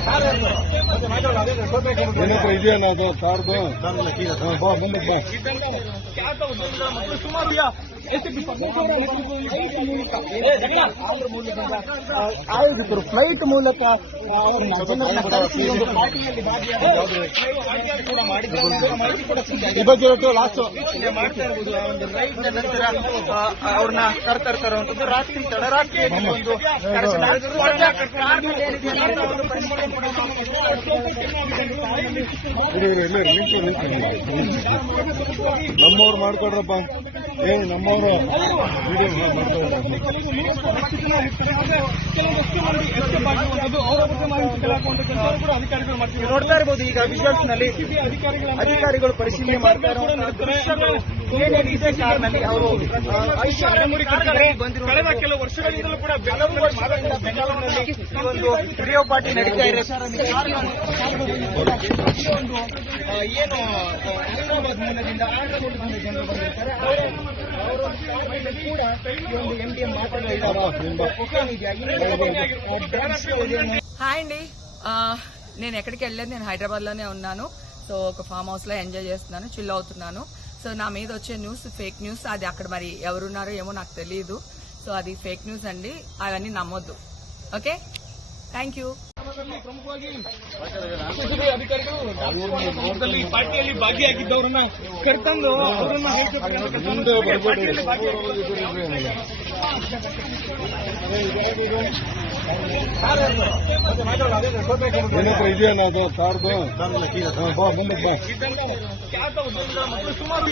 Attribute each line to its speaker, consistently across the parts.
Speaker 1: ಬರ್ಬೇಡಿ.
Speaker 2: ಪಾರ್ಟಿಯಲ್ಲಿ ಭಾಗಿಯಾಗಿದ್ದವರನ್ನ
Speaker 1: ನಿನ್ನ ಹತ್ರ ಇದೆಯಾ ನಾವು ಕಾರ್ದು ಹಾ, ಬಾ ಮುಂದಕ್ಕೆ ಬಾ
Speaker 2: ಇದ್ದಂತ ಖ್ಯಾತ ಉದ್ಯಮಿಗಳ ಮತ್ತು ಸುಮಾರು ಯಾ- ಎಷ್ಟು ಪದ್ಮನಾಭರ
Speaker 3: ಆಯೋಜಕರು ಫ್ಲೈಟ್ ಮೂಲಕ ಅವರನ್ನ ಜನರನ್ನ ಕರೆಸಿ ಒಂದು ಪಾರ್ಟಿಯಲ್ಲಿ ಭಾಗಿಯಾಗಿ ಕೂಡ ಮಾಡಿದ್ದಾರೆ ಅನ್ನೋ ಮಾಹಿತಿ ಕೂಡ ಸಿಕ್ಕಿದೆ.
Speaker 1: ಈ ಬಗ್ಗೆ ಇವತ್ತು ಲಾಸ್ಟ್
Speaker 3: ಇಲ್ಲೇ ಮಾಡ್ತಾ ಇರ್ಬೋದು ಆ ಒಂದು ರೈಡ್ ನ ನಂತರ ಆ, ಅವ್ರನ್ನ ಕರ್ತಾ ಇರುವಂತದ್ದು ರಾತ್ರಿ ತಡರಾತ್ರಿಯಲ್ಲಿ ಒಂದು
Speaker 1: ನಮ್ಮವ್ರು ಮಾಡ್ಕೊಡ್ರಪ್ಪ. ನಮ್ಮವರು ವಿಡಿಯೋ
Speaker 2: ಮಾಡ್ತಾರೆ
Speaker 3: ನೋಡ್ತಾ ಇರ್ಬೋದು ಈಗ ವಿಜುವಲ್ಸ್ನಲ್ಲಿ ಅಧಿಕಾರಿಗಳು ಪರಿಶೀಲನೆ ಮಾಡ್ತಾರೆ ಅವರು
Speaker 2: ಕಳೆದ ಕೆಲವು ವರ್ಷಗಳಿಂದಲೂ ಕೂಡ
Speaker 3: ಬೆಂಗಳೂರಿನಲ್ಲಿ ಒಂದು ಪಾರ್ಟಿ ನಡೀತಾ ಇದೆ. ಏನು ಆ, ಹೈದರಾಬಾದ್ ಮೂಲದಿಂದ ಆಂಧ್ರದಿಂದ ಬಂದ ಜನರು ಬಂದಿರ್ತಾರೆ ಅವರು ಅವರು ಕೂಡ ಈ ಒಂದು ಎಂ ಡಿ ಎಂ ಮಾತುಗಳು ಇದ್ದಾರೆ ಇದೆಯಾ? ಈ ಒಂದು ಡ್ಯಾನ್ಸ್ ಇದೆ
Speaker 4: హాయ్ అండి ఆ, నేను ఎక్కడికి వెళ్ళలేదు నేను హైదరాబాద్లోనే ఉన్నాను సో ఒక ఫామ్ హౌస్లో ఎంజాయ్ చేస్తున్నాను చిల్ అవుతున్నాను సో నా మీద వచ్చే న్యూస్ ఫేక్ న్యూస్ అది అక్కడ మరి ఎవరున్నారో ఏమో నాకు తెలియదు సో అది ఫేక్ న్యూస్ అండి అవన్నీ నమ్మొద్దు ఓకే థ్యాంక్ యూ
Speaker 2: ಪ್ರಮುಖವಾಗಿ ಎಸ್ಎಸ್ಬಿ ಅಧಿಕಾರಿಗಳು ಈ ಪಾರ್ಟಿಯಲ್ಲಿ ಭಾಗಿಯಾಗಿದ್ದವರನ್ನ ಕರೆತಂದು ಅವರನ್ನ
Speaker 1: ಮುಂದೆ ಬರ್ಬೇಡಿ
Speaker 2: ಪಾರ್ಟಿಯಲ್ಲಿ ಭಾಗಿಯಾಗಿದ್ದವರನ್ನ
Speaker 1: ನಿನ್ನ ಹತ್ರ ಇದೆಯಾ ನಾವು ಕಾರ್ದು ಹಾ, ಬಾ ಮುಂದಕ್ಕೆ ಬಾ
Speaker 2: ಇದ್ದಂತ ಖ್ಯಾತ ಉದ್ಯಮಿಗಳ ಮತ್ತು ಸುಮಾರು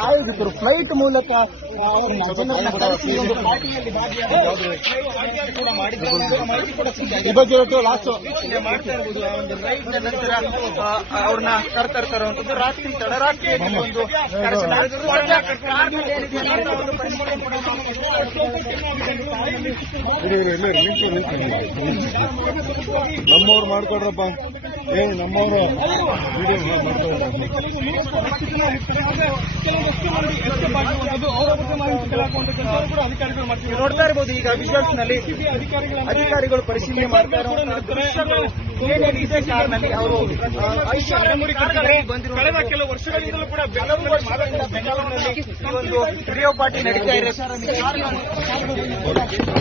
Speaker 3: ಆಯೋಜಿತರು ಫ್ಲೈಟ್ ಮೂಲಕ ಈ
Speaker 1: ಬಗ್ಗೆ
Speaker 3: ಮಾಡ್ತಾ ಅವ್ರನ್ನ ಕರ್ತಾ ರಾತ್ರಿ ತಡರಾತ್ರಿ ಒಂದು
Speaker 1: ನಮ್ಮವ್ರು ಮಾಡ್ಕೊಡ್ರಪ್ಪ ಏ ನಮ್ಮವರು ವಿಡಿಯೋ
Speaker 2: ಮಾಡ್ತಾರೆ
Speaker 3: ನೋಡ್ತಾ ಇರ್ಬೋದು ಈಗ ವಿಜುವಲ್ಸ್ ಅಧಿಕಾರಿಗಳು ಪರಿಶೀಲನೆ ಮಾಡ್ತಾರೆ ಇರುವಂತಹ ದೃಶ್ಯಗಳು ಏನೇನಿದೆ ಕಾರ್ನಲ್ಲಿ ಅವರು ಐಷಾರಾಮಿ ಕಾರ್ಗಳಲ್ಲಿ ಬಂದಿರುವ
Speaker 2: ಕಳೆದ ಕೆಲವು ವರ್ಷಗಳಿಂದಲೂ ಕೂಡ
Speaker 3: ಹಲವು ವರ್ಷಗಳಿಂದ ಬೆಂಗಳೂರಿನಲ್ಲಿ ಈ ಒಂದು ವಿಡಿಯೋ ಪಾರ್ಟಿ ನಡೀತಾ ಇದೆ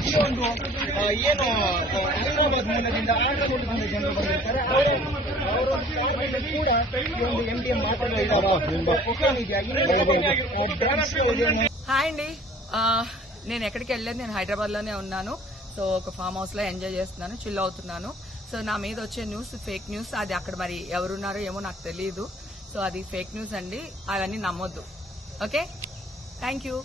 Speaker 3: ಈ ಒಂದು ಆ, ಏನು ಆ, ಹೈದರಾಬಾದ್ ಮೂಲದಿಂದ ಆಂಧ್ರದಿಂದ ಬಂದ ಜನರು ಬಂದಿರ್ತಾರೆ ಅವರು ಅವರು ಕೂಡ ಈ ಒಂದು ಎಂ ಡಿ ಎಂ ಮಾತುಗಳು ಇದ್ದಾರೆ ಇದೆಯಾ? ಈ ಒಂದು ಡ್ಯಾನ್ಸ್ ಇದೆ
Speaker 4: హాయ్ అండి ఆ, నేను ఎక్కడికి వెళ్ళలేదు నేను హైదరాబాద్లోనే ఉన్నాను సో ఒక ఫామ్ హౌస్లో ఎంజాయ్ చేస్తున్నాను చిల్ అవుతున్నాను సో నా మీద వచ్చే న్యూస్ ఫేక్ న్యూస్ అది అక్కడ మరి ఎవరున్నారో ఏమో నాకు తెలియదు సో అది ఫేక్ న్యూస్ అండి. అవన్నీ నమ్మొద్దు. Okay thank you